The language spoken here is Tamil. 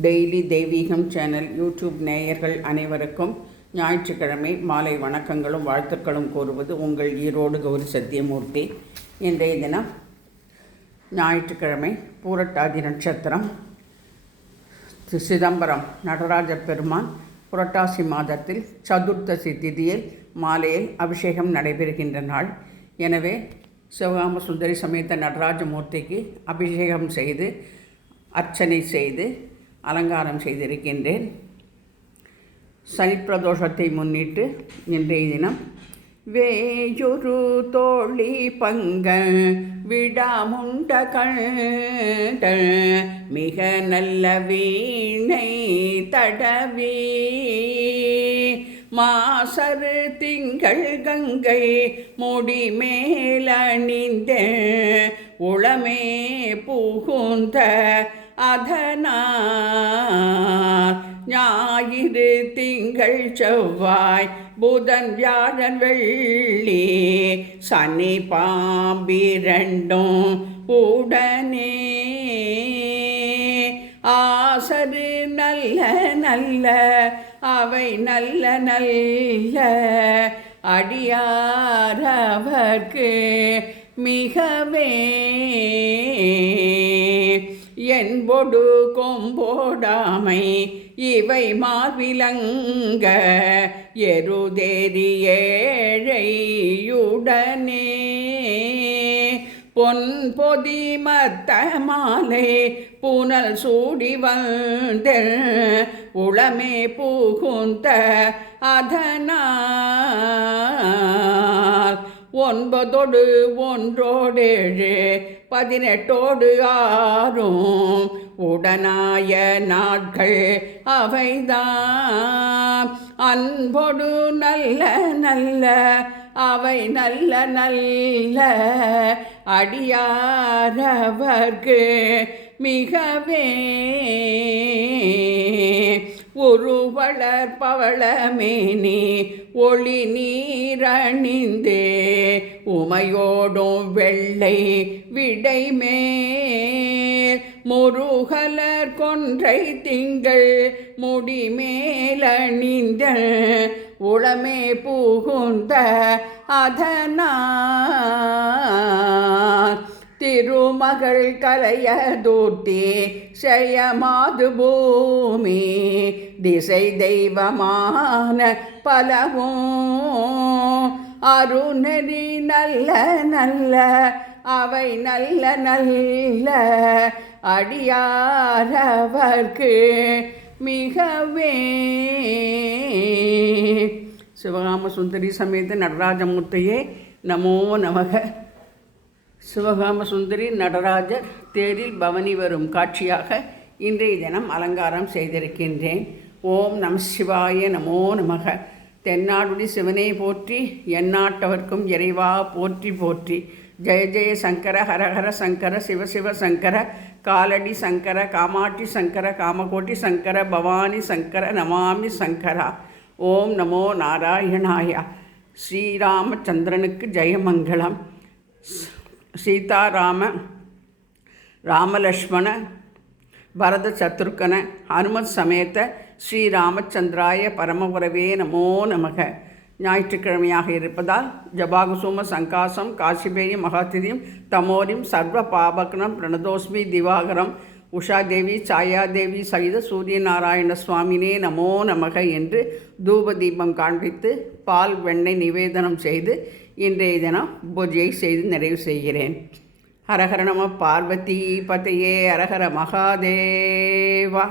டெய்லி தெய்வீகம் சேனல் யூடியூப் நேயர்கள் அனைவருக்கும் ஞாயிற்றுக்கிழமை மாலை வணக்கங்களும் வாழ்த்துக்களும் கூறுவது உங்கள் ஈரோடு கௌரி சத்தியமூர்த்தி. இன்றைய தினம் ஞாயிற்றுக்கிழமை, பூரட்டாதி நட்சத்திரம், சிதம்பரம் நடராஜ பெருமான் புரட்டாசி மாதத்தில் சதுர்த்தசி திதியில் மாலையில் அபிஷேகம் நடைபெறுகின்ற நாள். எனவே சிவகாம சுந்தரி சமேத நடராஜமூர்த்திக்கு அபிஷேகம் செய்து அர்ச்சனை செய்து அலங்காரம் செய்திருக்கின்றேன். சனிப்பிரதோஷத்தை முன்னிட்டு இன்றைய தினம் வேயுரு தோழி பங்க விடாமுண்ட கண்ட மிக நல்ல வீணை தடவி மாசரு திங்கள் கங்கை முடி மேலணிந்த உளமே புகுந்த அதனால் ஞாயிறு திங்கள் செவ்வாய் புதன் வியாழன் வெள்ளி சனி பாம்பிரண்டும் உடனே ஆசரு நல்ல நல்ல அவை நல்ல நல்ல அடியாரவர்க்கு மிகவே என்பொடு கொம்போடாமை இவை மார்விலங்க எருதேறி ஏழையுடனே பொன் பொதி மத்த மாலை புனல் சூடி வந்த உளமே புகுந்த அதனால் 9 ஒன்றோடேழு 18 ஆறும் உடனாய நாட்கள் அவைதான் அன்பொடு நல்ல நல்ல அவை நல்ல நல்ல அடியாரவர்க்கு மிகவே உருவளர் பவளமேனி ஒளி நீரணிந்தே உமையோடும் வெள்ளை விடைமேல் முருகலர் கொன்றை திங்கள் முடிமேலணிந்த உளமே புகுந்த அதனால் திருமகள் கலையதூர்த்தி செய்யமாது பூமி திசை தெய்வமான பலவும் அருணரி நல்ல நல்ல அவை நல்ல நல்ல அடியாரவர்க்கு மிகவே. சிவகாம சுந்தரி சமேத நடராஜமூர்த்தியே நமோ நமக. சிவகாம சுந்தரி நடராஜர் தேரில் பவனி வரும் காட்சியாக இன்றைய தினம் அலங்காரம் செய்திருக்கின்றேன். ஓம் நம சிவாய நமோ நமக. தென்னாடுடி சிவனே போற்றி, எந்நாட்டவர்க்கும் இறைவா போற்றி போற்றி. ஜெய ஜெய சங்கர ஹரஹர சங்கர சிவசிவ சங்கர காலடி சங்கர காமாட்சி சங்கர காமகோட்டி சங்கர பவானி சங்கர நமாமி சங்கரா. ஓம் நமோ நாராயணாய. ஸ்ரீராமச்சந்திரனுக்கு ஜெயமங்கலம். சீதாராம ராமலக்ஷ்மண பரத சத்ருக்கன ஹனுமத் சமேத ஸ்ரீராமச்சந்திராய பரமகுரவே நமோ நமக. ஞாயிற்றுக்கிழமையாக இருப்பதால் ஜபாகுசும சங்காசம் காசிபேயம் மகாதிரியம் தமோரிம் சர்வ பாபக்னம் பிரணதோஸ்மி திவாகரம் உஷாதேவி சாயாதேவி சகித சூரியநாராயண சுவாமினே நமோ நமக என்று தூப தீபம் காண்பித்து பால் வெண்ணெய் நிவேதனம் செய்து இன்றைய தினம் பூஜையை செய்து நிறைவு செய்கிறேன். ஹரஹர நம பார்வதி பதையே ஹரஹர மகாதேவா.